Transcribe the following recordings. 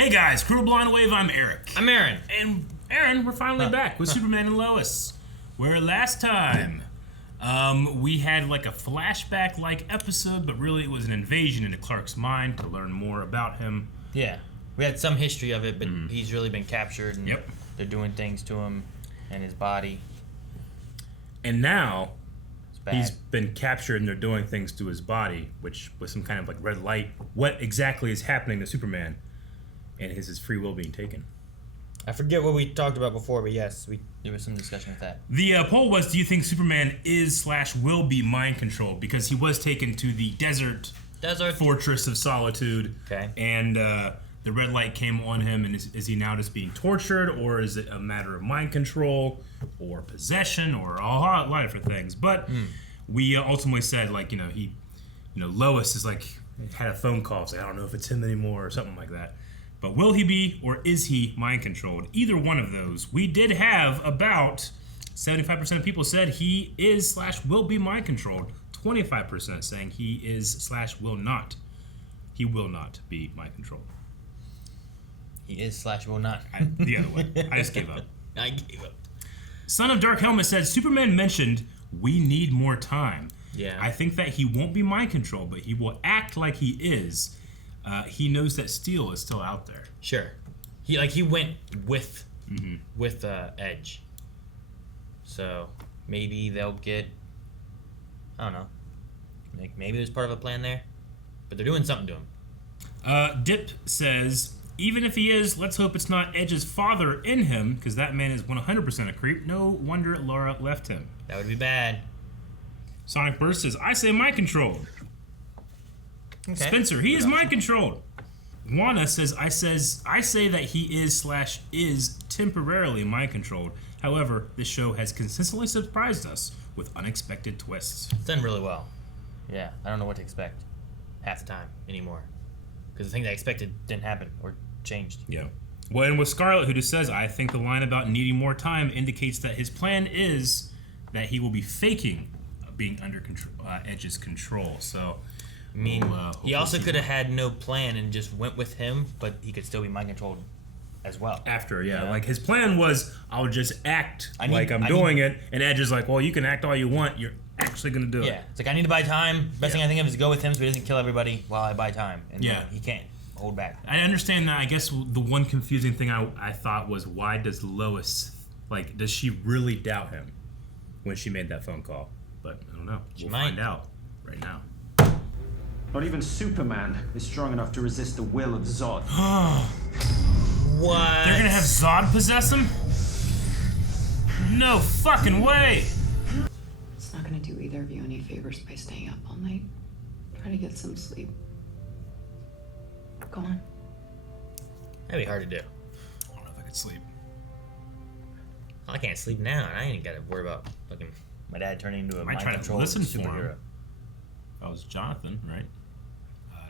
Hey guys, Crew Blind Wave, I'm Eric. I'm Aaron. And Aaron, we're finally back with Superman Lois. Where last time, we had like a flashback-like episode, but really it was an invasion into Clark's mind to learn more about him. Yeah. We had some history of it, but he's really been captured, and they're doing things to him and his body. And now, he's been captured and they're doing things to his body, which was some kind of like red light. What exactly is happening to Superman? And is his free will being taken? I forget what we talked about before, but yes, there was some discussion with that. The poll was, do you think Superman is/will be mind controlled? Because he was taken to the desert fortress of solitude. Okay. And the red light came on him, and is he now just being tortured, or is it a matter of mind control, or possession, or a lot of different things? But we ultimately said, like, Lois is like, had a phone call, so I don't know if it's him anymore, or something like that. But will he be, or is he mind-controlled? Either one of those. We did have about 75% of people said he is/will be mind-controlled. 25% saying he is/will not. He will not be mind-controlled. He is/will not. The other way. I just gave up. I gave up. Son of Dark Helmet said, Superman mentioned we need more time. Yeah. I think that he won't be mind-controlled, but he will act like he is. He knows that Steel is still out there. Sure. He went with Edge. So maybe they'll get, I don't know. Like maybe there's part of a plan there, but they're doing something to him. Dip says, even if he is, let's hope it's not Edge's father in him, because that man is 100% a creep. No wonder Laura left him. That would be bad. Sonic Burst says, I say mind controlled. Okay. Spencer, he is mind controlled. Juana says, I say that he is temporarily mind controlled. However, this show has consistently surprised us with unexpected twists. It's done really well. Yeah, I don't know what to expect half the time anymore, because the thing I expected didn't happen or changed. Yeah. Well, and with Scarlet, who just says, I think the line about needing more time indicates that his plan is that he will be faking being under Edge's control. So, I mean, he also could have had no plan and just went with him, but he could still be mind controlled as well. After, like his plan was, I'll just act like I'm doing it, and Edge is like, well, you can act all you want, you're actually going to do it. Yeah, it's like, I need to buy time. Best thing I think of is go with him so he doesn't kill everybody while I buy time. And he can't hold back. I understand that. I guess the one confusing thing I thought was, why does Lois, does she really doubt him when she made that phone call? But I don't know. We'll find out right now. Not even Superman is strong enough to resist the will of Zod. What? They're gonna have Zod possess him? No fucking way! It's not gonna do either of you any favors by staying up all night. Try to get some sleep. Go on. That'd be hard to do. I don't know if I could sleep. I can't sleep now, and I ain't gotta worry about fucking my dad turning into a mind control superhero. That was Jonathan, right?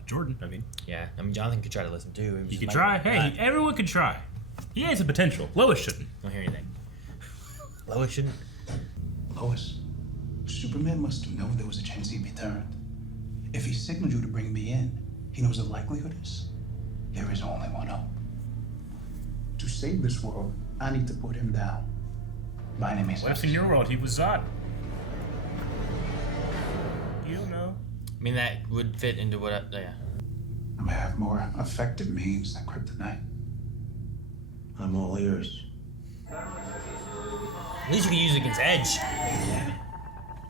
Jordan, I mean. Yeah, I mean, Jonathan could try to listen too. He could try. Hey, everyone could try. He has a potential. Lois shouldn't. Don't hear anything. Lois shouldn't? Lois, Superman must have known there was a chance he'd be turned. If he signaled you to bring me in, he knows the likelihood is there is only one hope. To save this world, I need to put him down. My name is. Well, in your world, he was Zod. You know. I mean, that would fit into what I may have more effective means than kryptonite. I'm all ears. At least you can use it against Edge.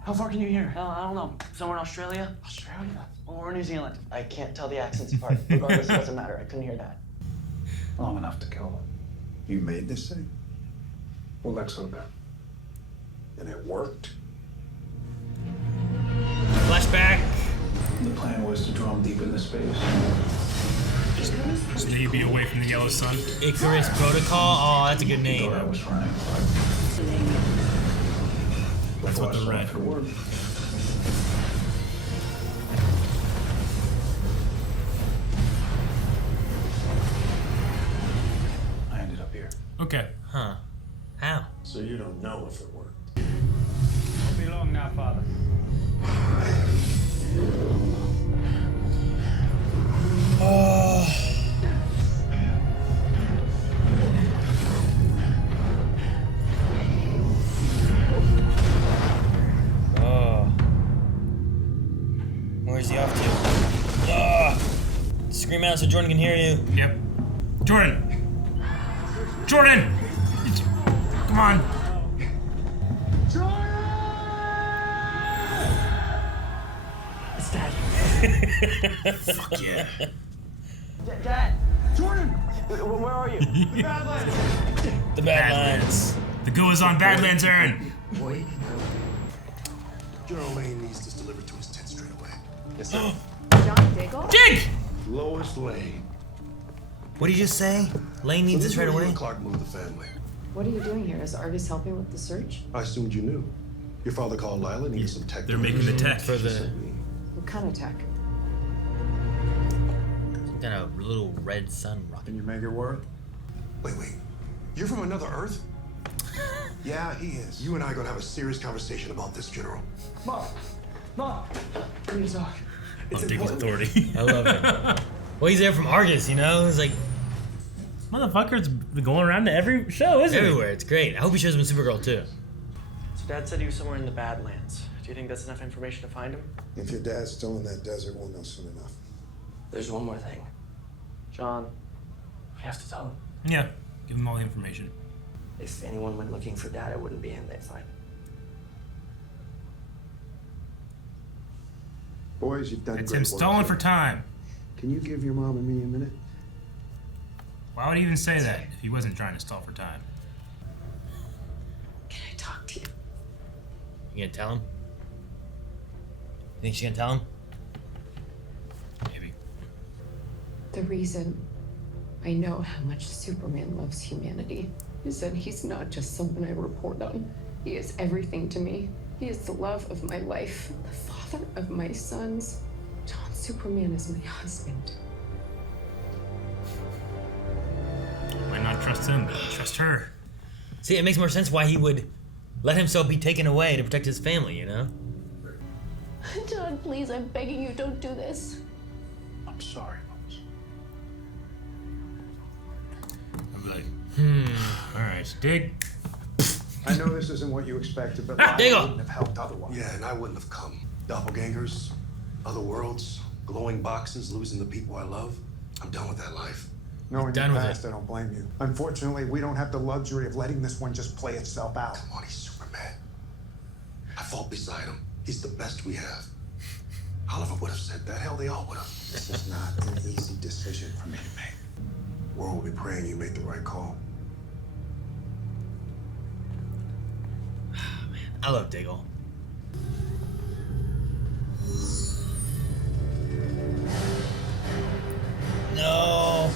How far can you hear? I don't know. Somewhere in Australia? Australia? Or New Zealand? I can't tell the accents apart. Regardless, it doesn't matter. I couldn't hear that. Long enough to kill him. You made this thing? Well, let's hope that. And it worked. Flashback. The plan was to draw him deep into space. Just maybe away from the yellow sun. Icarus Protocol? Oh, that's a good name. I was running. That's what the red. I ended up here. Okay. Huh. How? So you don't know if it worked. Won't be long now, Father. now so Jordan can hear you. Yep. Jordan! Jordan! Come on. It's Dad. Fuck yeah. Dad! Jordan! Where are you? The Badlands! The Badlands. The goes on Badlands errand. Boy. General Lane needs this delivered to his tent straight away. Yes, sir. John Diggle? Dig! Lois Lane. What did you just say? Lane needs this right away? Clark moved the family. What are you doing here? Is Argus helping with the search? I assumed you knew. Your father called Lila, needed some tech. They're making the tech. For the What kind of tech? some kind of little red sun rocket. Can you make it work? Wait. You're from another Earth? Yeah, he is. You and I are gonna have a serious conversation about this, General. Mom! Can you talk? On Diggle's authority. I love it. Well, he's there from Argus, you know? It's like Motherfucker's been going around to every show, isn't everywhere. It's great. I hope he shows him in Supergirl too. So Dad said he was somewhere in the Badlands. Do you think that's enough information to find him? If your dad's still in that desert, we'll know soon enough. There's one more thing. John, we have to tell him. he? Yeah. Give him all the information. If anyone went looking for Dad, it wouldn't be him they'd find. Boys, you've done It's great him work stalling here. for time. Can you give your mom and me a minute? Why would he even say that if he wasn't trying to stall for time? Can I talk to you? You gonna tell him? You think she's gonna tell him? Maybe. The reason I know how much Superman loves humanity is that he's not just someone I report on. He is everything to me. He is the love of my life, the father of my sons. John Superman is my husband. Might not trust him, but trust her. See, it makes more sense why he would let himself be taken away to protect his family, you know? John, please, I'm begging you, don't do this. I'm sorry, Lois. I'd be like, alright, Dig. I know this isn't what you expected, but Diggle. I wouldn't have helped otherwise. Yeah, and I wouldn't have come. Doppelgangers, other worlds, glowing boxes, losing the people I love. I'm done with that life. Knowing Done the with past, I don't blame you. Unfortunately, we don't have the luxury of letting this one just play itself out. Come on, he's Superman. I fought beside him. He's the best we have. Oliver would have said that. Hell, they all would have. This is not an easy decision for me to make. World will be praying you made the right call. I love Diggle. No.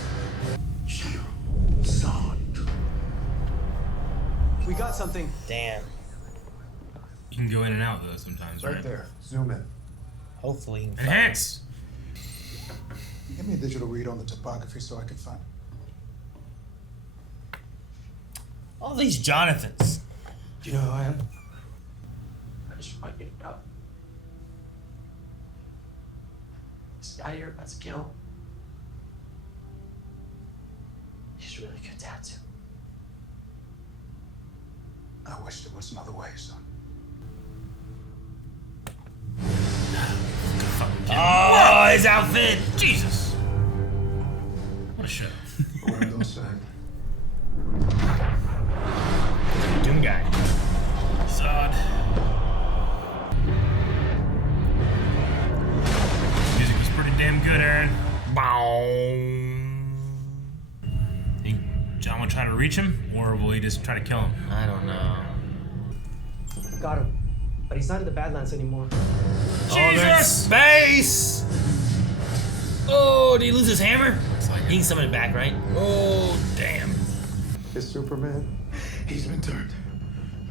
Son. We got something. Damn. You can go in and out though sometimes, right? Right there. Zoom in. Hopefully he can find Enhance! Give me a digital read on the topography so I can find. all these Jonathans. Do you know who I am? I just want you to know. This guy you're about to kill, he's really good tattoo. I wish there was another way, son. Oh, his outfit! Jesus! What a show. Window side. Doom guy. Zod. Music was pretty damn good, Aaron. Think John will try to reach him, or will he just try to kill him? I don't know. Got him. But he's not in the Badlands anymore. Oh, they're in space! Oh, did he lose his hammer? Looks like He can summon it back, right? Oh, damn. Is Superman? He's been turned.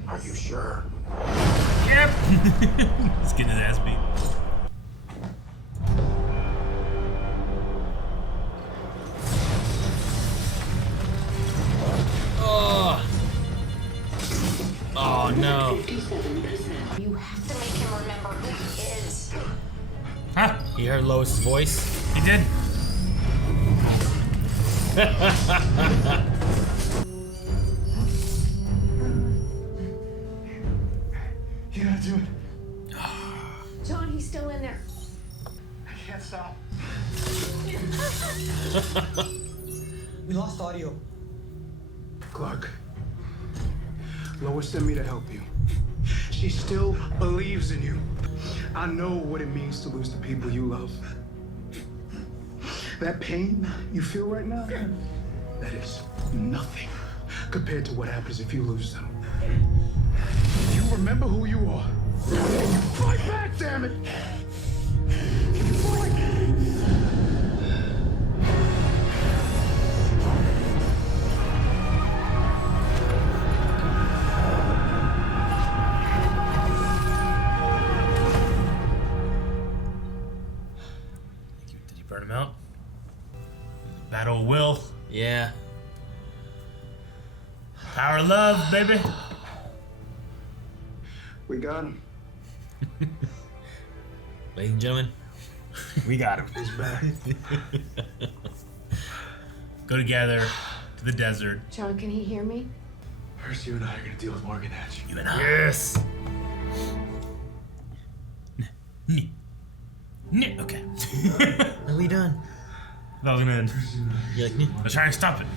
Are you sure? Yep! He's getting his ass beat. Oh. Oh, no. 57%. You have to make him remember who he is. Huh? He heard Lois's voice. He did. You gotta do it. John, he's still in there. I can't stop. We lost audio. Clark, Lois sent me to help you. She still believes in you. I know what it means to lose the people you love. That pain you feel right now, that is nothing compared to what happens if you lose them. You remember who you are. And you fight back, damn it! You fight! Did you burn him out? Battle of will. Yeah. Power of love, baby. We got him. Ladies and gentlemen, we got him. He's back. Go together to the desert. John, can he hear me? First, you and I are gonna deal with Morgan Hatch. You and I. Yes. Okay. Are we done? That was gonna end. You like, Let's try and stop it.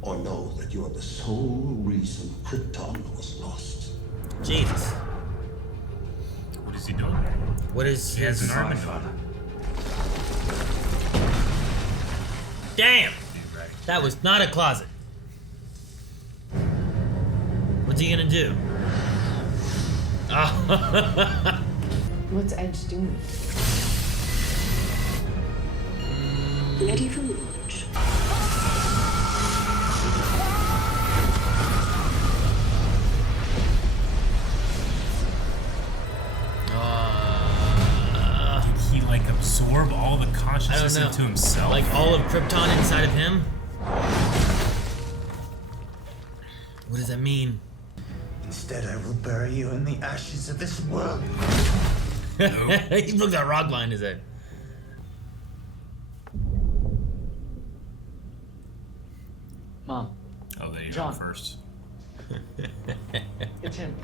Or know that you are the sole reason Krypton was lost. Jesus. What is he doing? What is He has his... an arm and gun. Damn! That was not a closet. What's he gonna do? Oh. What's Edge doing? Ready for launch. Did he like absorb all the consciousness into himself? Like all of Krypton inside of him? What does that mean? Instead, I will bury you in the ashes of this world. He looked at rock line in his head. Mom. Oh, there you John. go first. It's him.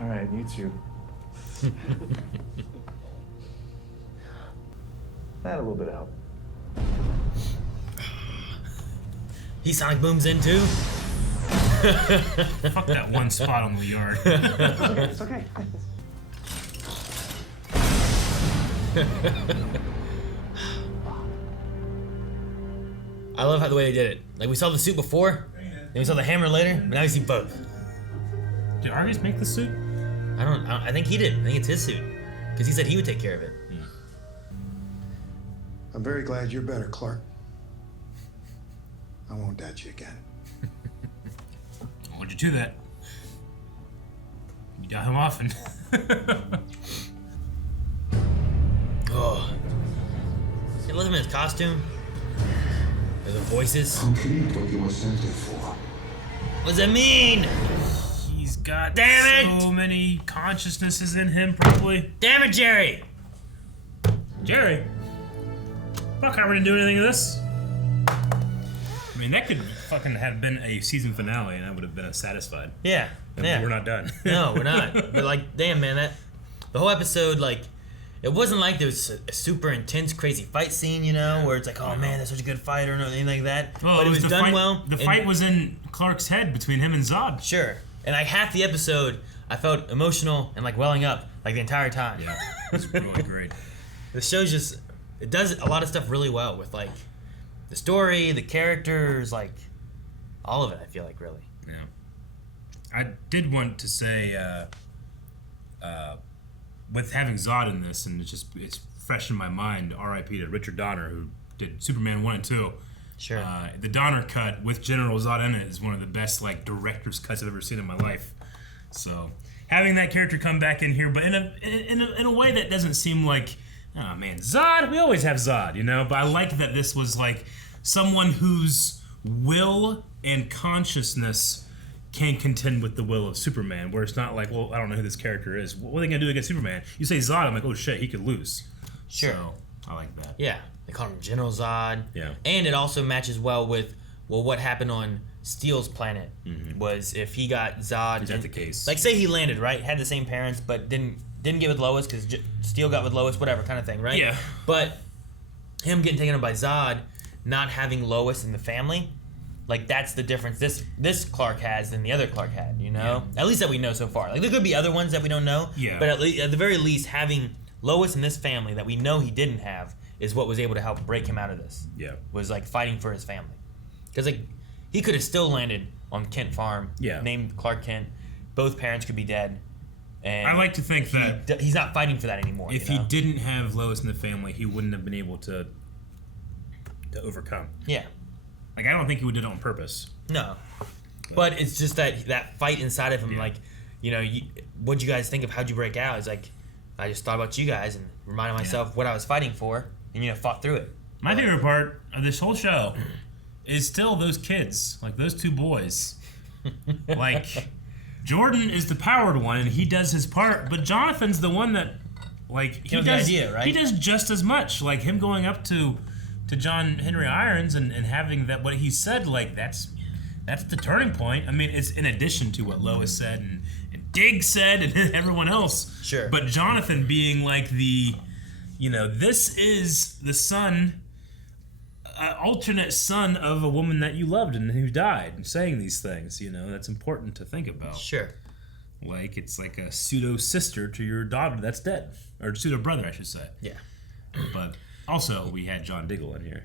All right, you two. That a little bit of help. He sonic booms in too? Fuck that one spot on the yard. It's okay. I love how the way they did it. Like we saw the suit before, then we saw the hammer later, but now we see both. Did Argus make the suit? I think he did. I think it's his suit. Because he said he would take care of it. I'm very glad you're better, Clark. I won't doubt you again. Don't hold you to that. You doubt him often. Oh. See, look at him in his costume. There's the voices. Complete what you were sent here for. What does that mean? He's got Damn so many consciousnesses in him, probably. Damn it, Jerry! Jerry? Fuck, I didn't do anything of this. I mean, that could fucking have been a season finale, and I would have been satisfied. Yeah. And Yeah. we're not done. No, we're not. But like, damn, man, the whole episode, like, it wasn't like there was a super intense, crazy fight scene, you know, where it's like, oh man, that's such a good fighter, or anything like that. Well, but it was the done fight, well. The fight was in Clark's head between him and Zod. Sure. And like half the episode, I felt emotional and like welling up like the entire time. Yeah, it's really great. The show's just, it does a lot of stuff really well with like the story, the characters, like all of it, I feel like, really. Yeah. I did want to say, with having Zod in this, and it's fresh in my mind, R.I.P. to Richard Donner, who did Superman 1 and 2. Sure. The Donner cut with General Zod in it is one of the best like director's cuts I've ever seen in my life. So having that character come back in here, but in a way that doesn't seem like, oh man, Zod. We always have Zod, you know. But I like that this was like someone whose will and consciousness can contend with the will of Superman, where it's not like, well, I don't know who this character is. What are they gonna do against Superman? You say Zod, I'm like, oh shit, he could lose. Sure. So I like that. Yeah. They call him General Zod. Yeah. And it also matches well with, well, what happened on Steele's planet was if he got Zod. Is that the case? Like, say he landed, right? Had the same parents, but didn't get with Lois because Steele got with Lois, whatever kind of thing, right? Yeah. But him getting taken up by Zod, not having Lois in the family, like that's the difference this Clark has than the other Clark had, you know? Yeah. At least that we know so far. Like there could be other ones that we don't know. Yeah. But at the very least, having Lois in this family that we know he didn't have is what was able to help break him out of this. Yeah. Was like fighting for his family. Because like he could have still landed on Kent Farm, named Clark Kent. Both parents could be dead. And I like to think that he's not fighting for that anymore. If he didn't have Lois in the family, he wouldn't have been able to overcome. Yeah. Like I don't think he would do it on purpose. No. But it's just that fight inside of him, like, you know, what'd you guys think of how'd you break out? It's like, I just thought about you guys and reminded myself what I was fighting for and, you know, fought through it. My favorite part of this whole show is still those kids, like those two boys. Like, Jordan is the powered one and he does his part, but Jonathan's the one that, like, he does the idea, right? He does just as much. Like him going up to John Henry Irons and having that what he said, like that's the turning point. I mean, it's in addition to what Lois said and Diggle said and everyone else. Sure. But Jonathan being like the, you know, this is the son, alternate son of a woman that you loved and who died, and saying these things, you know, that's important to think about. Sure. Like, it's like a pseudo sister to your daughter that's dead. Or pseudo brother, I should say. Yeah. But also, we had John Diggle in here.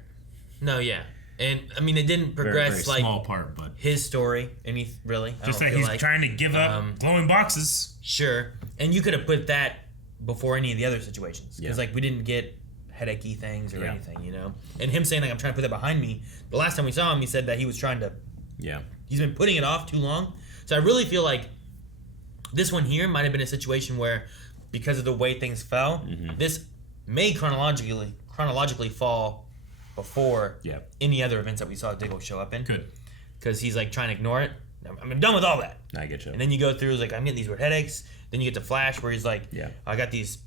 No, yeah. And, I mean, it didn't progress very like small part, but his story, really. Just that he's trying to give up glowing boxes. Sure. And you could have put that before any of the other situations. Because, like, we didn't get headachy things or anything, you know? And him saying, like, I'm trying to put that behind me. The last time we saw him, he said that he was trying to... Yeah. He's been putting it off too long. So I really feel like this one here might have been a situation where, because of the way things fell, this may chronologically fall before any other events that we saw Diggle show up in. Good. Because he's like trying to ignore it. I'm done with all that. I get you. And then you go through, it's like, I'm getting these weird headaches. Then you get to Flash where he's like, I got these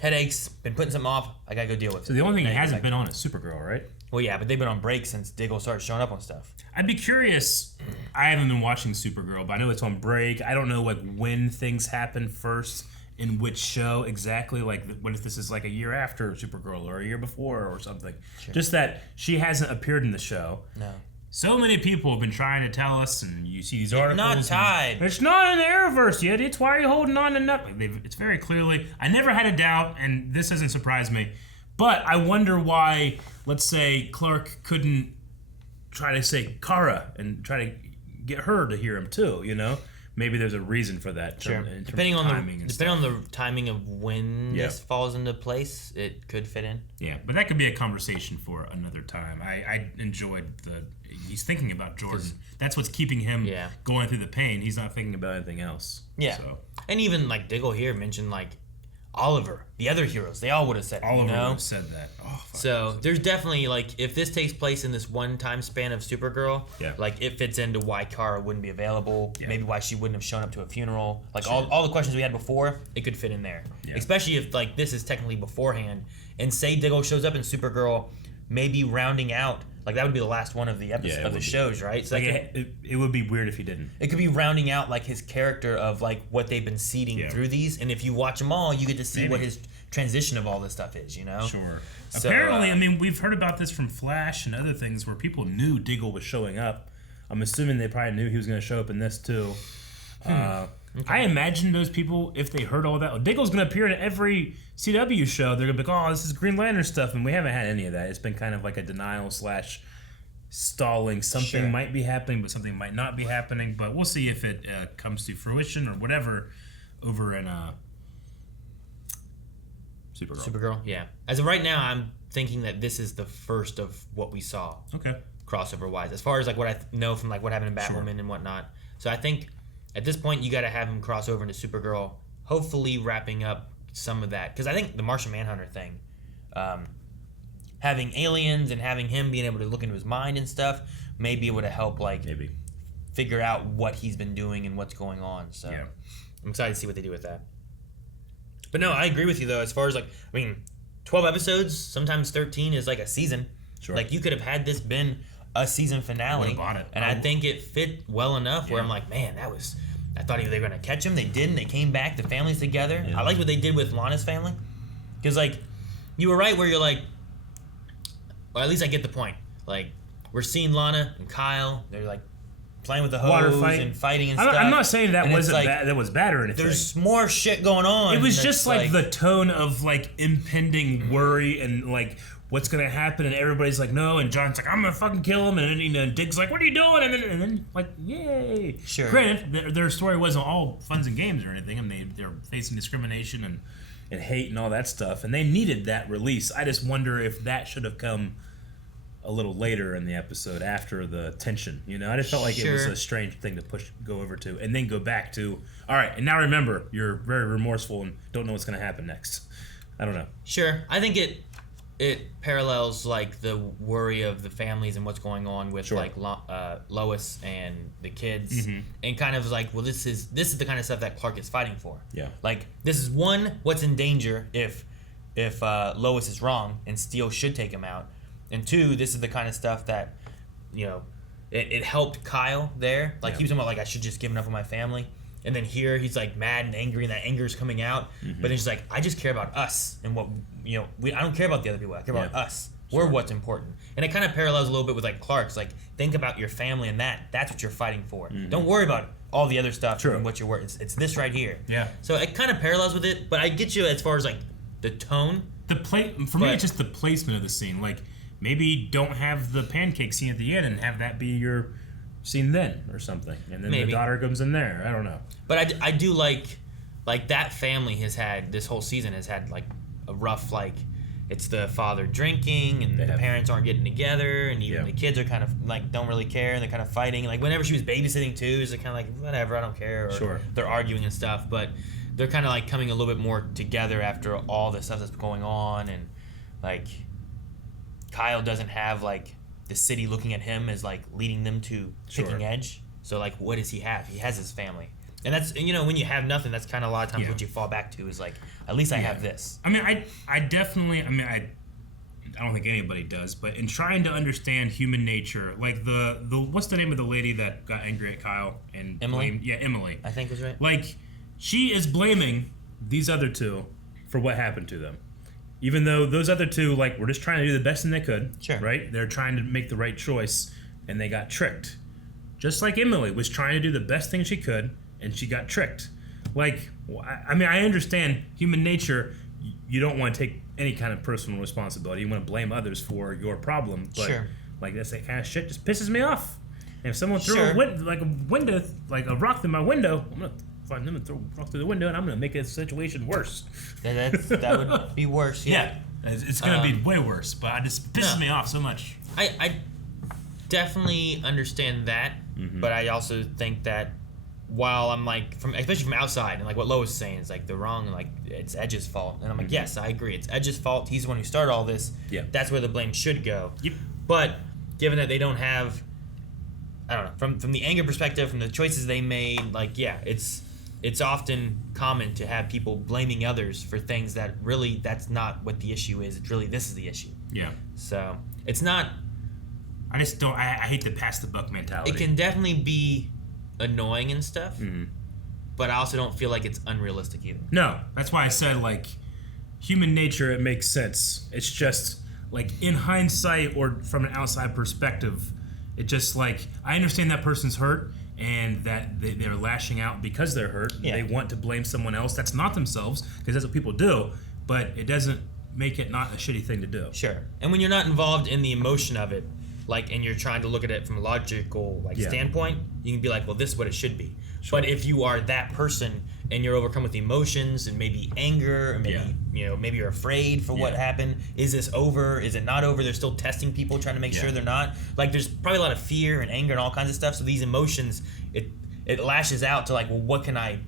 headaches, been putting something off, I gotta go deal with it. So the only thing he hasn't been on is Supergirl, right? Well, yeah, but they've been on break since Diggle started showing up on stuff. I'd be curious. I haven't been watching Supergirl, but I know it's on break. I don't know like when things happen first in which show exactly. Like what if this is like a year after Supergirl or a year before or something. Sure. Just that she hasn't appeared in the show. No. So many people have been trying to tell us, and you see these articles. Not tied. It's not in the Arrowverse yet. It's why are you holding on to nothing? It's very clearly. I never had a doubt, and this doesn't surprise me. But I wonder why, let's say, Clark couldn't try to say Kara and try to get her to hear him too, you know? Maybe there's a reason for that. Sure. Depending on the timing of when this falls into place, it could fit in. Yeah, but that could be a conversation for another time. I enjoyed he's thinking about Jordan. That's what's keeping him going through the pain. He's not thinking about anything else. Yeah. So. And even like Diggle here mentioned like Oliver, the other heroes, they all would have said it. Oliver would have said that. Oh, so there's definitely like if this takes place in this one time span of Supergirl, like it fits into why Kara wouldn't be available, maybe why she wouldn't have shown up to a funeral. Like all the questions we had before, it could fit in there. Yeah. Especially if like this is technically beforehand and say Diggle shows up in Supergirl, maybe rounding out. Like that would be the last one of the episodes of the shows, right? So like it would be weird if he didn't. It could be rounding out like his character of like what they've been seeding through these, and if you watch them all, you get to see what his transition of all this stuff is. You know? Sure. So, apparently, I mean, we've heard about this from Flash and other things where people knew Diggle was showing up. I'm assuming they probably knew he was going to show up in this too. I imagine those people, if they heard all that, Diggle's going to appear in every CW show. They're going to be like, oh, this is Green Lantern stuff. And we haven't had any of that. It's been kind of like a denial / stalling. Something might be happening, but something might not be happening. But we'll see if it comes to fruition or whatever over in Supergirl, yeah. As of right now, I'm thinking that this is the first of what we saw. Okay. Crossover-wise. As far as like what I know from like what happened in Batwoman and whatnot. So I think at this point, you got to have him cross over into Supergirl, hopefully wrapping up some of that. Because I think the Martian Manhunter thing, having aliens and having him being able to look into his mind and stuff, may be able to help like figure out what he's been doing and what's going on. So I'm excited to see what they do with that. But no, I agree with you though. As far as like, I mean, 12 episodes, sometimes 13 is like a season. Sure. Like you could have had this been a season finale. Bought it. And I think it fit well enough where I'm like, man, that was. I thought they were gonna catch him. They didn't. They came back. The family's together. I like what they did with Lana's family, because like, you were right where you're like, well, at least I get the point. Like, we're seeing Lana and Kyle. They're like playing with the hose and fighting and stuff. I'm not saying that wasn't like, bad, that was bad or anything. There's more shit going on. It was just like the tone of like impending worry and like what's gonna happen, and everybody's like no, and John's like I'm gonna fucking kill him, and then Dig's like what are you doing, and then like yay. Sure. Granted, their story wasn't all funs and games or anything. I mean they're facing discrimination and hate and all that stuff, and they needed that release. I just wonder if that should have come a little later in the episode after the tension. You know, I just felt like it was a strange thing to go over to and then go back to. All right, and now remember, you're very remorseful and don't know what's going to happen next. I don't know. Sure, I think it parallels like the worry of the families and what's going on with like Lois and the kids, and kind of like, well, this is the kind of stuff that Clark is fighting for. Yeah, like this is one, what's in danger if Lois is wrong and Steele should take him out. And two, this is the kind of stuff that, you know, it helped Kyle there. Like, he was talking about, like, I should just give enough of my family. And then here, he's, like, mad and angry, and that anger is coming out. But then he's like, I just care about us. And what, you know, I don't care about the other people. I care about us. We're what's important. And it kind of parallels a little bit with, like, Clark's. Like, think about your family and that's what you're fighting for. Don't worry about all the other stuff and what you're working. It's this right here. Yeah. So it kind of parallels with it. But I get you as far as, like, the tone. For me, it's just the placement of the scene. Like, maybe don't have the pancake scene at the end and have that be your scene then or something. And then the daughter comes in there. I don't know. But I do like that family has had, this whole season has had like a rough, like, it's the father drinking and the parents aren't getting together and even the kids are kind of like don't really care and they're kind of fighting. Like whenever she was babysitting too, it's kind of like, whatever, I don't care. Or they're arguing and stuff. But they're kind of like coming a little bit more together after all the stuff that's going on. And like, Kyle doesn't have like the city looking at him as like leading them to picking edge. So like, what does he have? He has his family, and that's, you know, when you have nothing, that's kind of a lot of times what you fall back to is like, at least I have this. I mean, I definitely, I don't think anybody does, but in trying to understand human nature, like the what's the name of the lady that got angry at Kyle and Emily? Emily, I think was right. Like, she is blaming these other two for what happened to them. Even though those other two, like, were just trying to do the best thing they could, right? They're trying to make the right choice, and they got tricked. Just like Emily was trying to do the best thing she could, and she got tricked. Like, I mean, I understand human nature. You don't want to take any kind of personal responsibility. You want to blame others for your problem. But, like, that's that kind of shit just pisses me off. And if someone threw a rock through my window, I'm going to find them and throw a rock through the window, and I'm going to make a situation worse. That would be worse. Yeah, it's going to be way worse, but it just pisses me off so much. I definitely understand that, but I also think that while I'm like, especially from outside, and like what Lois is saying is like the wrong, like it's Edge's fault, and I'm like, yes, I agree, it's Edge's fault. He's the one who started all this. Yeah, that's where the blame should go. Yep. But given that they don't have, I don't know, from the anger perspective, from the choices they made, like it's often common to have people blaming others for things that really that's not what the issue is. It's really this is the issue. Yeah. So it's not. I just don't. I hate the pass the buck mentality. It can definitely be annoying and stuff, but I also don't feel like it's unrealistic either. No, that's why I said like human nature. It makes sense. It's just like in hindsight or from an outside perspective, it just like I understand that person's hurt and that they're lashing out because they're hurt. Yeah. They want to blame someone else that's not themselves because that's what people do. But it doesn't make it not a shitty thing to do. Sure. And when you're not involved in the emotion of it, like, and you're trying to look at it from a logical standpoint, you can be like, well, this is what it should be. Sure. But if you are that person and you're overcome with emotions and maybe anger, or maybe maybe you're afraid for what happened. Is this over? Is it not over? They're still testing people, trying to make sure they're not. Like, there's probably a lot of fear and anger and all kinds of stuff. So these emotions, it lashes out to like, well, what can I?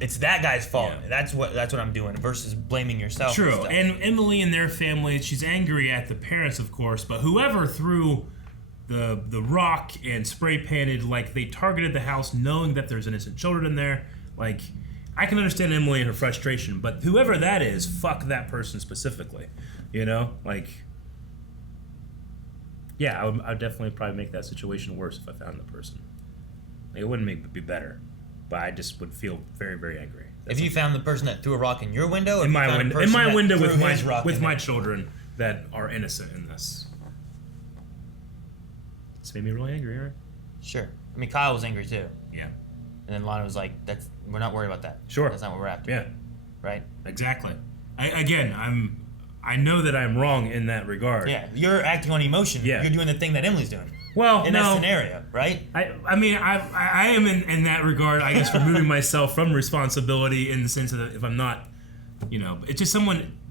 It's that guy's fault. Yeah. That's what I'm doing versus blaming yourself. True. And Emily and their family, she's angry at the parents, of course, but whoever threw the rock and spray painted, like they targeted the house knowing that there's innocent children in there. Like, I can understand Emily and her frustration, but whoever that is, fuck that person specifically. You know? Like, Yeah, I would definitely probably make that situation worse if I found the person. Like, it wouldn't make it be better, but I just would feel very, very angry. If you found the person that threw a rock in your window, or in my window with my my children that are innocent in this, it's made me really angry, right? Sure. I mean, Kyle was angry too. Yeah. And then Lana was like, we're not worried about that. Sure. That's not what we're after. Yeah. Right? Exactly. I know that I'm wrong in that regard. Yeah. You're acting on emotion. Yeah. You're doing the thing that Emily's doing. Well, in that scenario, right? I mean, I am in that regard, I guess, removing myself from responsibility in the sense that if I'm not, it's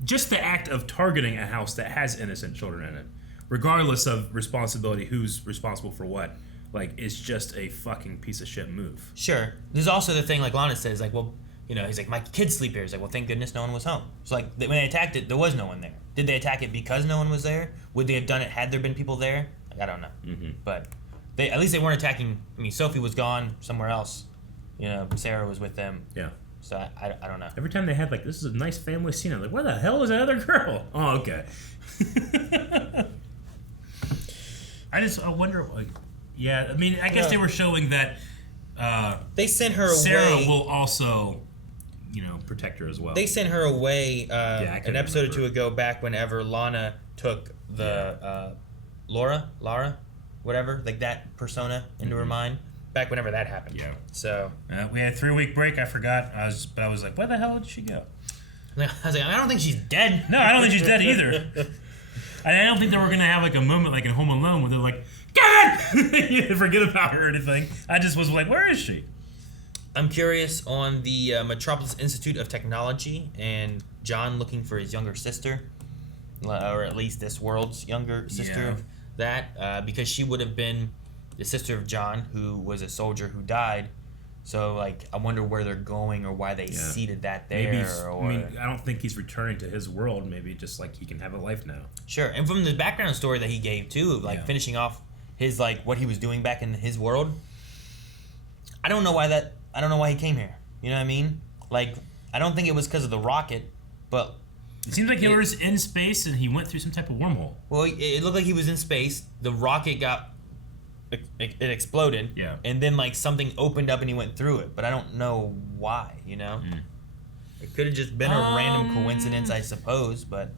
just the act of targeting a house that has innocent children in it, regardless of responsibility, who's responsible for what. Like, it's just a fucking piece of shit move. Sure. There's also the thing, like Lana says, like, well, he's like, my kids sleep here. He's like, well, thank goodness no one was home. So, like, when they attacked it, there was no one there. Did they attack it because no one was there? Would they have done it had there been people there? Like, I don't know. Mm-hmm. But at least they weren't attacking. I mean, Sophie was gone somewhere else. Sarah was with them. Yeah. So, I don't know. Every time they had, like, this is a nice family scene, I'm like, where the hell is that other girl? Oh, okay. I wonder, like, yeah, I mean, I guess they were showing that they sent her Sarah away. will also, protect her as well. They sent her away an episode or two ago, back whenever Lana took the Lara, whatever, like that persona into her mind. Back whenever that happened. Yeah. So we had a 3-week break. I forgot. I was like, where the hell did she go? I was like, I don't think she's dead. No, I don't think she's dead either. And I don't think they were gonna have like a moment like in Home Alone where they're like, Kevin! Forget about her or anything. I just was like, where is she? I'm curious on the Metropolis Institute of Technology and John looking for his younger sister, or at least this world's younger sister of that, because she would have been the sister of John, who was a soldier who died. So, like, I wonder where they're going or why they seeded that there. Maybe, I don't think he's returning to his world. Maybe just like he can have a life now. Sure, and from the background story that he gave too, like finishing off his what he was doing back in his world. I don't know why he came here. You know what I mean? Like, I don't think it was because of the rocket, but it seems like he was in space and he went through some type of wormhole. Well, it looked like he was in space. The rocket it exploded. Yeah. And then like something opened up and he went through it, but I don't know why. It could have just been a random coincidence, I suppose. But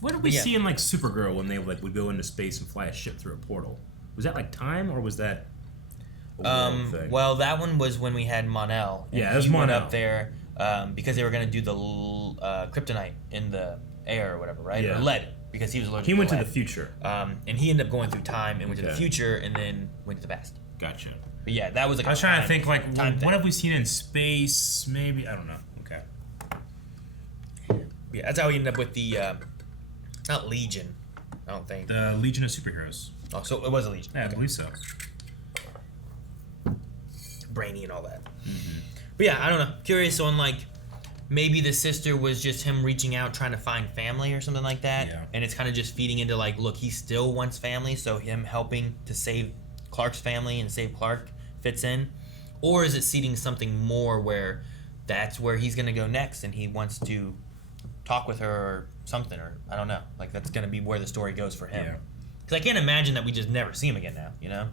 what did we see in like Supergirl when they would go into space and fly a ship through a portal? Was that like time or was that? Well, that one was when we had Mon-El. Yeah, it was he Mon-El. went up there because they were going to do the kryptonite in the air or whatever, right? Yeah. Or lead, because he was allergic He went to lead. the future. And he ended up going through time and went to the future and then went to the past. Gotcha. But yeah, that was like I was trying to think like, what have we seen in space? Maybe, I don't know. Okay. Yeah, that's how he ended up with the, not Legion, I don't think. The Legion of Superheroes. Oh, so it was a Legion. Yeah, I believe so. Brainy and all that. Mm-hmm. But yeah, I don't know. Curious on like maybe the sister was just him reaching out trying to find family or something like that. Yeah. And it's kind of just feeding into like, look, he still wants family, so him helping to save Clark's family and save Clark fits in. Or is it seeding something more where that's where he's gonna go next and he wants to talk with her or something, or I don't know. Like that's gonna be where the story goes for him. Yeah. Because I can't imagine that we just never see him again now, you know?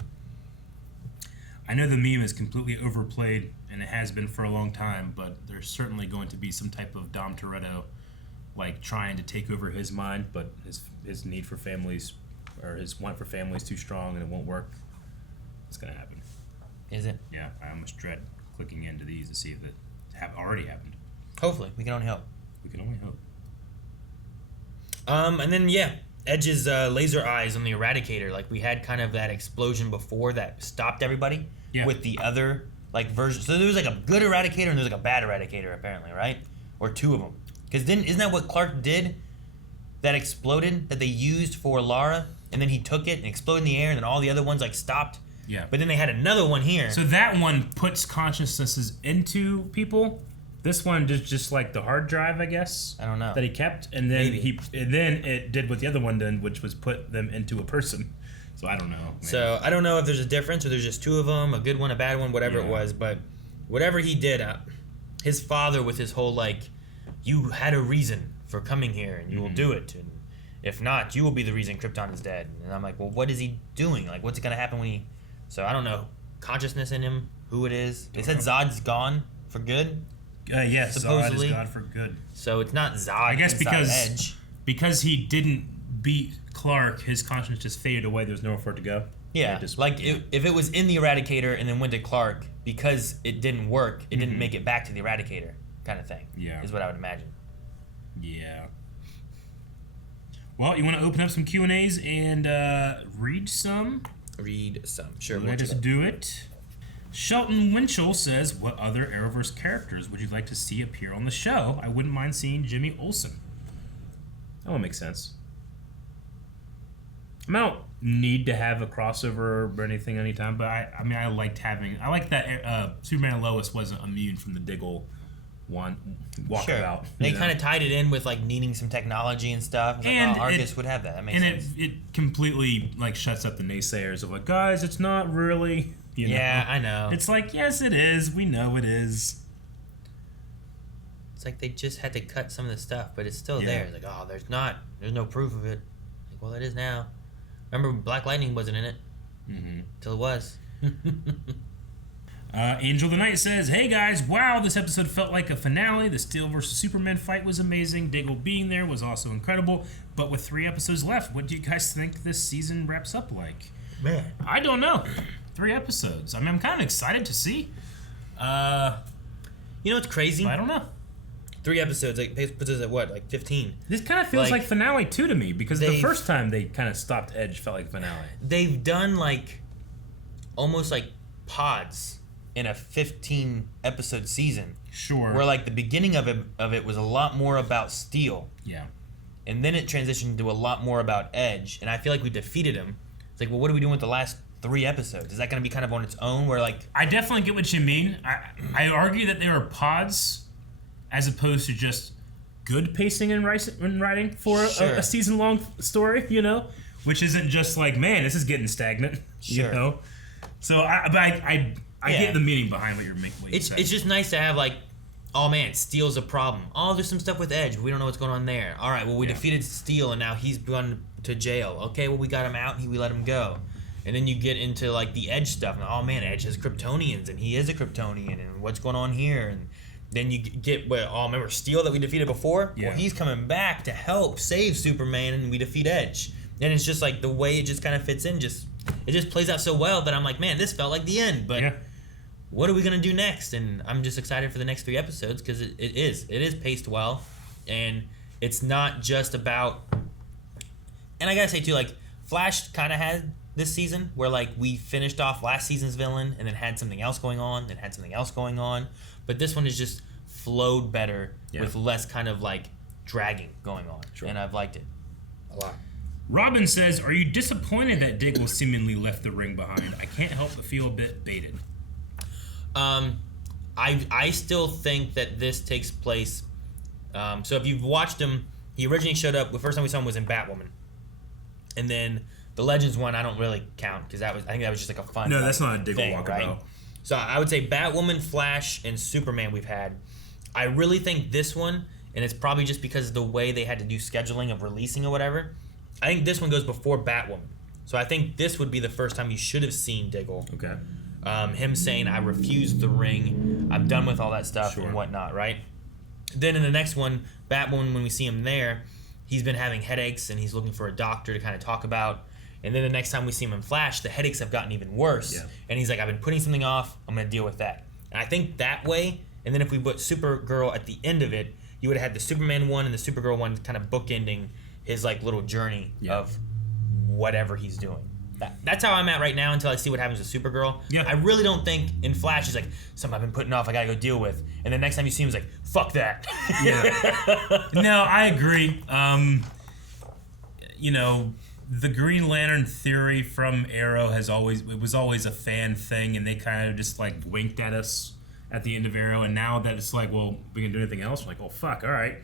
I know the meme is completely overplayed, and it has been for a long time, but there's certainly going to be some type of Dom Toretto, like, trying to take over his mind, but his need for families, or his want for family is too strong and it won't work. It's going to happen. Is it? Yeah, I almost dread clicking into these to see if it already happened. Hopefully. We can only hope. We can only hope. And then, yeah, Edge's laser eyes on the Eradicator. Like, we had kind of that explosion before that stopped everybody with the other, like, version. So there was, like, a good Eradicator and there's, like, a bad Eradicator, apparently, right? Or two of them. Because isn't that what Clark did that exploded, that they used for Lara? And then he took it and exploded in the air and then all the other ones, like, stopped? Yeah. But then they had another one here. So that one puts consciousnesses into people. This one just like the hard drive, I guess. I don't know. That he kept, and then it did what the other one did, which was put them into a person. So I don't know. Man. So I don't know if there's a difference or there's just two of them, a good one, a bad one, whatever it was. But whatever he did, his father with his whole like, you had a reason for coming here and you will do it. And If not, you will be the reason Krypton is dead. And I'm like, well, what is he doing? Like, what's gonna happen when he? So I don't know. Consciousness in him, who it is. They said Zod's gone for good. Yes, supposedly. Zod is gone for good. So it's not Zod. I guess Edge. because he didn't beat Clark, his conscience just faded away. There's nowhere for it to go. Yeah, if it was in the Eradicator and then went to Clark, because it didn't work, it didn't make it back to the Eradicator, kind of thing. Yeah, is what I would imagine. Yeah. Well, you want to open up some Q&As and read some? Sure. Let us do it. Shelton Winchell says, what other Arrowverse characters would you like to see appear on the show? I wouldn't mind seeing Jimmy Olsen. That would make sense. I don't need to have a crossover or anything anytime, but I like that Superman Lois wasn't immune from the Diggle walkabout. Sure. They kind of tied it in with like needing some technology and stuff. And Argus would have that. That makes sense. And it completely like shuts up the naysayers of like, guys, it's not really. Yeah, I know. It's like, yes, it is. We know it is. It's like they just had to cut some of the stuff, but it's still there. It's like, oh, there's no proof of it. Like, well, it is now. Remember, Black Lightning wasn't in it. Till it was. Angel the Knight says, hey guys, wow, this episode felt like a finale. The Steel vs. Superman fight was amazing. Diggle being there was also incredible. But with 3 episodes left, what do you guys think this season wraps up like? Man. I don't know. 3 episodes. I mean, I'm kind of excited to see. You know what's crazy? I don't know. 3 episodes, like, puts us at what, like 15? This kind of feels like finale 2 to me, because the first time they kind of stopped Edge felt like finale. They've done like almost like pods in a 15 episode season. Sure. Where like the beginning of it was a lot more about Steel. Yeah. And then it transitioned to a lot more about Edge, and I feel like we defeated him. It's like, well, what are we doing with the last 3 episodes? Is that going to be kind of on its own, where like... I definitely get what you mean. I argue that they are pods as opposed to just good pacing and writing for a season-long story, Which isn't just like, man, this is getting stagnant, So I get the meaning behind what you're saying. It's just nice to have like, oh man, Steel's a problem. Oh, there's some stuff with Edge. We don't know what's going on there. All right, well, we defeated Steel, and now he's gone to jail. Okay, well, we got him out, and we let him go. And then you get into like the Edge stuff. And, oh man, Edge has Kryptonians, and he is a Kryptonian, and what's going on here? And then you get, remember Steel that we defeated before? Yeah. Well, he's coming back to help save Superman, and we defeat Edge. And it's just like the way it just kind of fits in, it just plays out so well that I'm like, man, this felt like the end. But what are we gonna do next? And I'm just excited for the next 3 episodes, because it is paced well, and it's not just about. And I gotta say too, like Flash kind of had this season where like we finished off last season's villain and then had something else going on, then had something else going on, but this one is just flowed better with less kind of like dragging going on, and I've liked it a lot. Robin says, are you disappointed that Diggle seemingly left the ring behind? I can't help but feel a bit baited. I still think that this takes place. So if you've watched him, he originally showed up. The first time we saw him was in Batwoman, and then the Legends one I don't really count, because I think that was just like a fun. No, that's not a Diggle walkabout. Right? So I would say Batwoman, Flash, and Superman we've had. I really think this one, and it's probably just because of the way they had to do scheduling of releasing or whatever. I think this one goes before Batwoman. So I think this would be the first time you should have seen Diggle. Okay. Him saying, I refuse the ring, I'm done with all that stuff and whatnot, right? Then in the next one, Batwoman, when we see him there, he's been having headaches and he's looking for a doctor to kind of talk about. And then the next time we see him in Flash, the headaches have gotten even worse. Yeah. And he's like, I've been putting something off, I'm going to deal with that. And I think that way, and then if we put Supergirl at the end of it, you would have had the Superman one and the Supergirl one kind of bookending his like little journey of whatever he's doing. That's how I'm at right now until I see what happens with Supergirl. Yeah. I really don't think in Flash he's like, something I've been putting off, I gotta go deal with. And the next time you see him, he's like, fuck that. Yeah. No, I agree. The Green Lantern theory from Arrow was always a fan thing, and they kind of just like winked at us at the end of Arrow, and now that it's like, well, we can do anything else, we're like, oh fuck, all right.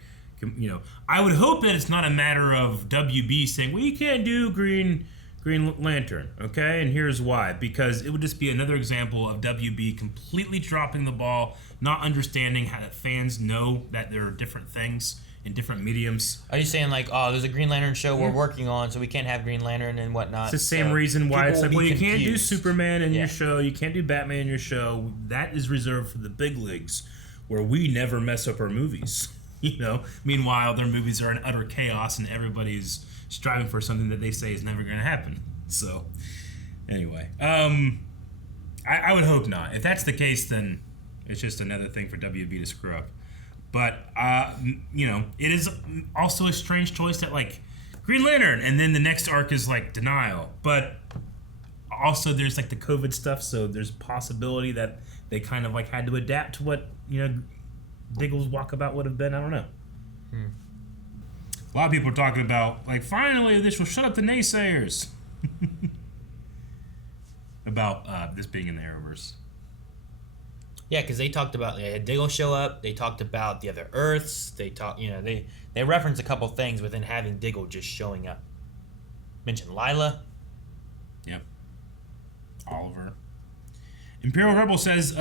I would hope that it's not a matter of WB saying, well, you can't do Green Green Lantern, okay? And here's why. Because it would just be another example of WB completely dropping the ball, not understanding how that fans know that there are different things in different mediums. Are you saying like, oh, there's a Green Lantern show we're working on, so we can't have Green Lantern and whatnot? It's the same reason why it's like, well, you can't do confused. Superman in your show, you can't do Batman in your show. That is reserved for the big leagues, where we never mess up our movies. You know, meanwhile, their movies are in utter chaos and everybody's striving for something that they say is never going to happen. So, anyway, I would hope not. If that's the case, then it's just another thing for WB to screw up. But, you know, it is also a strange choice that, like, Green Lantern, and then the next arc is, like, Denial. But also there's, like, the COVID stuff, so there's a possibility that they kind of, like, had to adapt to what, you know, Diggle's walkabout would have been. I don't know. A lot of people are talking about, like, finally, this will shut up the naysayers. About this being in the Arrowverse. Yeah, because they talked about they had Diggle show up. They talked about the other Earths. They they referenced a couple things within having Diggle just showing up. Mentioned Lila. Yep. Oliver. Imperial Rebel says,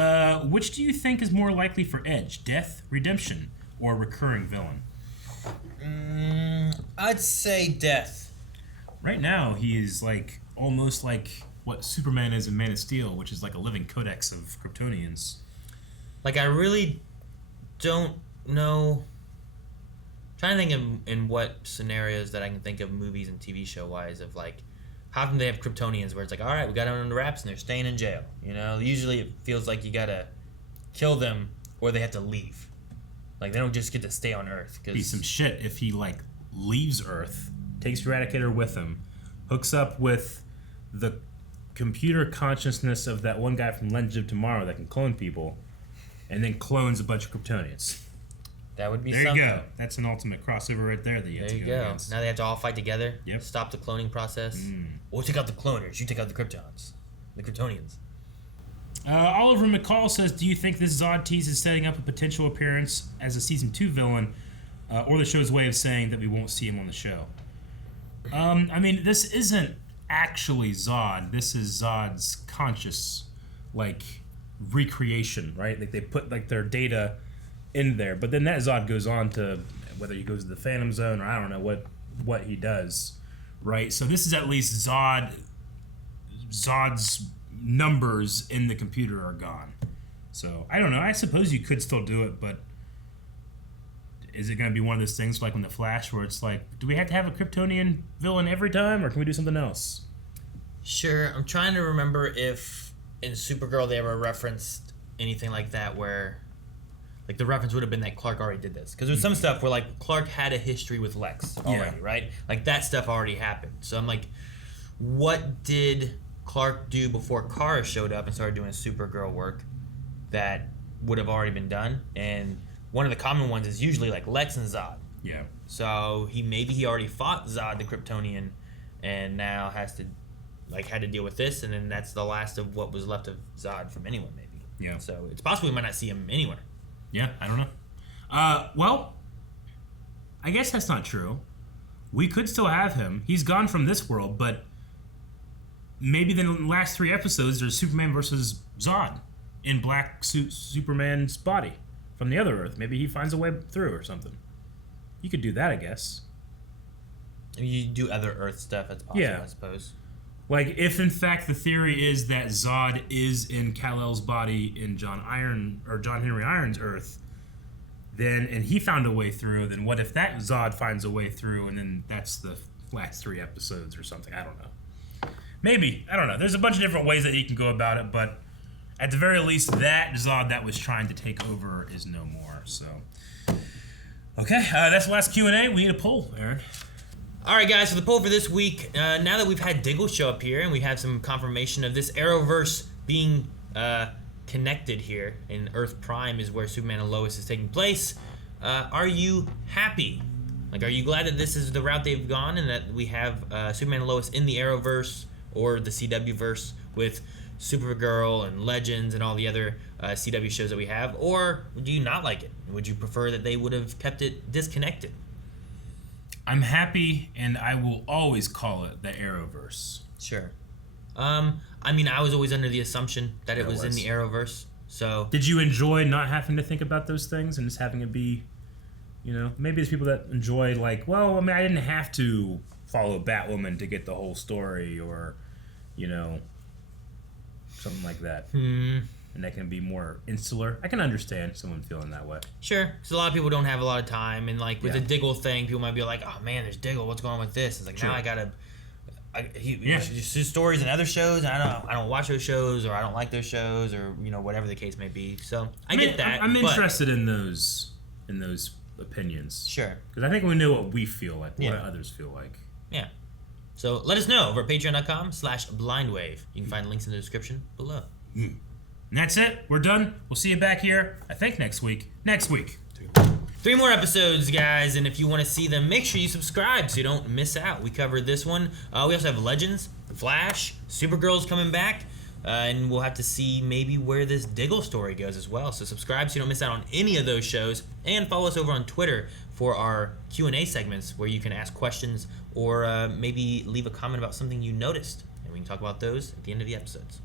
which do you think is more likely for Edge? Death, redemption, or recurring villain? I'd say death. Right now, he is like almost like what Superman is in Man of Steel, which is like a living codex of Kryptonians. Like, I really don't know. I'm trying to think in what scenarios that I can think of movies and TV show wise of like, how come they have Kryptonians where it's like, all right, we got them under wraps and they're staying in jail. You know, usually it feels like you gotta kill them or they have to leave. Like, they don't just get to stay on Earth. Be some shit if he like leaves Earth, takes Eradicator with him, hooks up with the computer consciousness of that one guy from Legends of Tomorrow that can clone people, and then clones a bunch of Kryptonians. That would be there something. You go. That's an ultimate crossover right there that you have to go against. Now they have to all fight together. Yep. Stop the cloning process. We'll take out the cloners. You take out the Kryptons. The Kryptonians. Oliver McCall says, do you think this Zod tease is setting up a potential appearance as a Season 2 villain, or the show's way of saying that we won't see him on the show? I mean, this isn't actually Zod. This is Zod's conscious, like, recreation, right? Like, they put, like, their data in there. But then that Zod goes on to, whether he goes to the Phantom Zone or I don't know what he does, right? So this is at least Zod's numbers in the computer are gone. So I don't know. I suppose you could still do it, but is it going to be one of those things like in the Flash where it's like, do we have to have a Kryptonian villain every time, or can we do something else? Sure. I'm trying to remember if in Supergirl they ever referenced anything like that where, like, the reference would have been that Clark already did this. Because there's some stuff where, like, Clark had a history with Lex already, right? Like, that stuff already happened. So I'm like, what did Clark do before Kara showed up and started doing Supergirl work that would have already been done? And one of the common ones is usually like Lex and Zod. Yeah. So he already fought Zod the Kryptonian and now had to deal with this, and then that's the last of what was left of Zod from anyone, maybe. Yeah. So it's possible we might not see him anywhere. Yeah, I don't know. Well, I guess that's not true. We could still have him. He's gone from this world, but maybe the last 3 episodes there's Superman versus Zod in black suit Superman's body from the other Earth. Maybe he finds a way through or something. You could do that, I guess. You do other Earth stuff, that's possible, I suppose. Like, if in fact the theory is that Zod is in Kal-El's body in John Henry Irons' Earth, then, and he found a way through, then what if that Zod finds a way through, and then that's the last 3 episodes or something? I don't know. Maybe. I don't know. There's a bunch of different ways that he can go about it, but at the very least, that Zod that was trying to take over is no more. So, okay, that's the last Q&A. We need a poll, Aaron. All right, guys, so the poll for this week, now that we've had Diggle show up here and we have some confirmation of this Arrowverse being connected here, and Earth Prime is where Superman and Lois is taking place, are you happy? Like, are you glad that this is the route they've gone and that we have Superman and Lois in the Arrowverse or the CW-verse with Supergirl and Legends and all the other CW shows that we have? Or do you not like it? Would you prefer that they would have kept it disconnected? I'm happy, and I will always call it the Arrowverse. Sure. I mean, I was always under the assumption that it was in the Arrowverse. So did you enjoy not having to think about those things and just having it be, you know, maybe there's people that enjoy like, well, I mean, I didn't have to follow Batwoman to get the whole story, or, you know, something like that. And that can be more insular. I can understand someone feeling that way. Sure, because a lot of people don't have a lot of time, and like with the Diggle thing, people might be like, "Oh man, there's Diggle. What's going on with this?" It's like now I gotta. His stories in other shows, and I don't watch those shows, or I don't like those shows, or you know whatever the case may be. So I get that. I'm interested in those opinions. Sure, because I think we know what we feel like, what others feel like. Yeah. So let us know over at patreon.com/blindwave. You can find links in the description below. And that's it. We're done. We'll see you back here, I think, next week. 3 more episodes, guys, and if you want to see them, make sure you subscribe so you don't miss out. We covered this one. We also have Legends, Flash, Supergirl's coming back, and we'll have to see maybe where this Diggle story goes as well. So subscribe so you don't miss out on any of those shows, and follow us over on Twitter for our Q&A segments where you can ask questions or maybe leave a comment about something you noticed, and we can talk about those at the end of the episodes.